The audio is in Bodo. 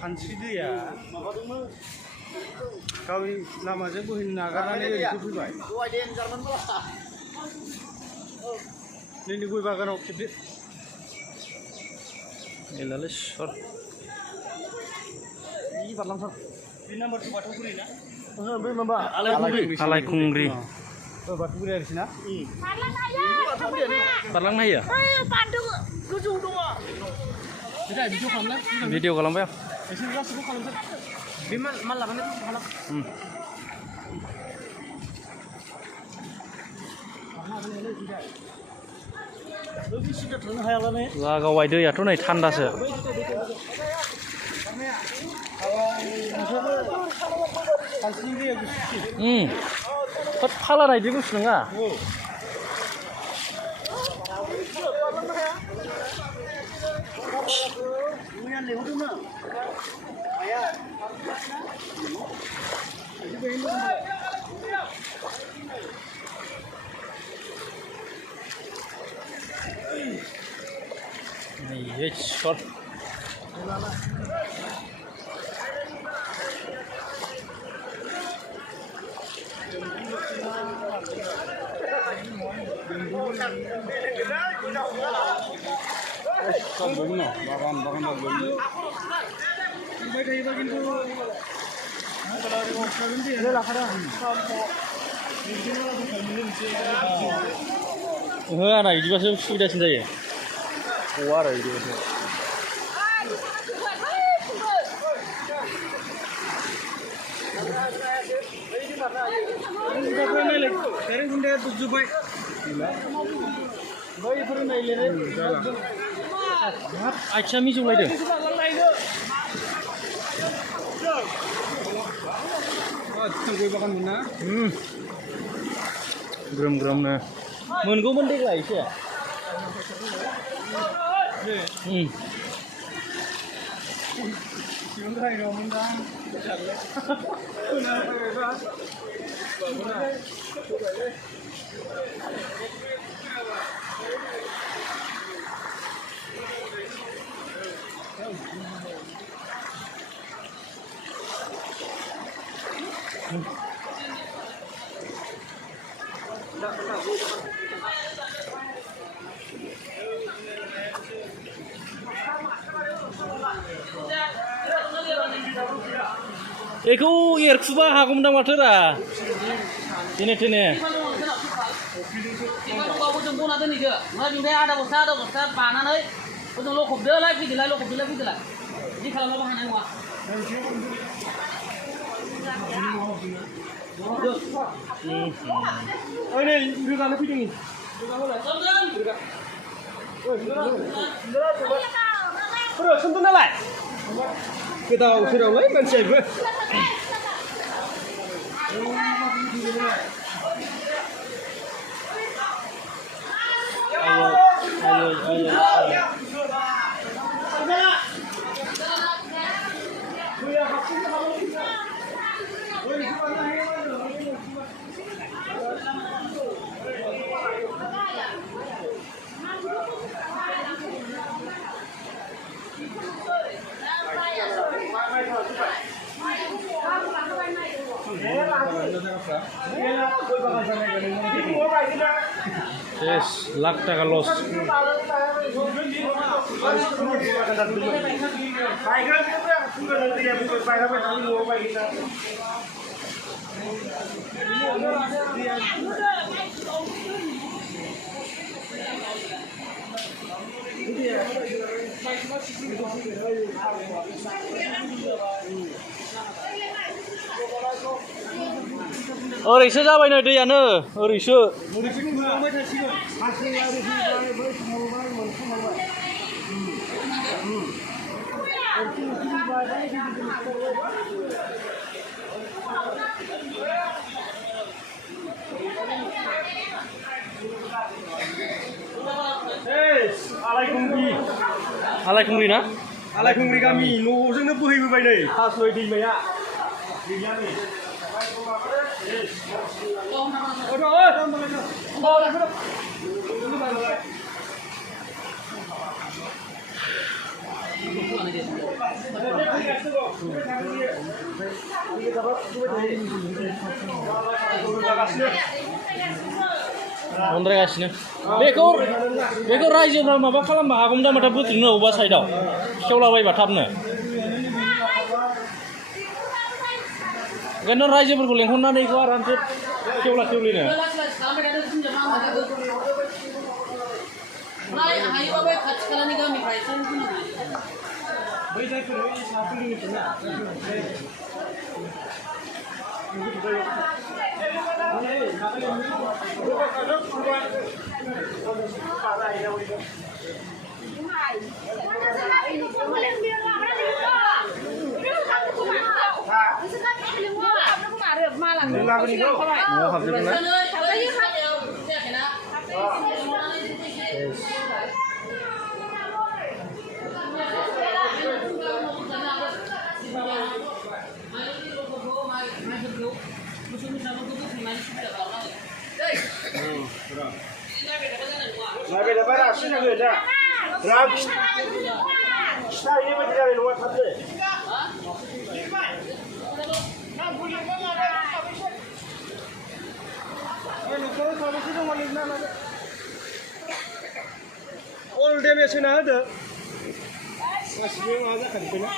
खानस्रि दैया गावनि लामाजों बोहैनो नागारनानै ओरैसो फैबाय नैनि गय बागानाव खेबदो गैलालै सर बारलांथार बे नाम्बारखौ बाथौगुरि ना बे माबा आलायखुंग्रि बाथौगुरि आरोखि ना बारलांनो हायो भिडिअ खालामबाय आं एसे गासिबो खालामदो बे माल लाबानो खालाम लागावबाय दैयाथ' नै थान्दासो फाला नायदो गुसु नङा Hey, short. Hứa này juga sudah sendiri. Kuat aja itu. Acha mi jumlah itu. Gram na. Mengo mendek lah itu ya. Eko erkuba hagumda matera. Ini. Kita sudah mulai mencoba. Ayo. Yes, lakh taka loss. ओरैसो जाबाय नै दैयानो ओरैसो आलायखुंग्रि ना आलायखुंग्रि गामि न'जोंनो बोहैबोबाय नै हासुय दैमाया गैया नै Ondrayगासिनो बेखौ रायजोफ्रा माबा खालामबा हागौमोन दा माथो बुथुमनो अबेबा साइडआव सेवलाबायबा थाबनो ओंखायनो रायजोफोरखौ लेंहरनानै बेखौ आरामसे सेवला सेवलिनो All damage होना होदो गासिबो माबा जाखाजोब्बायना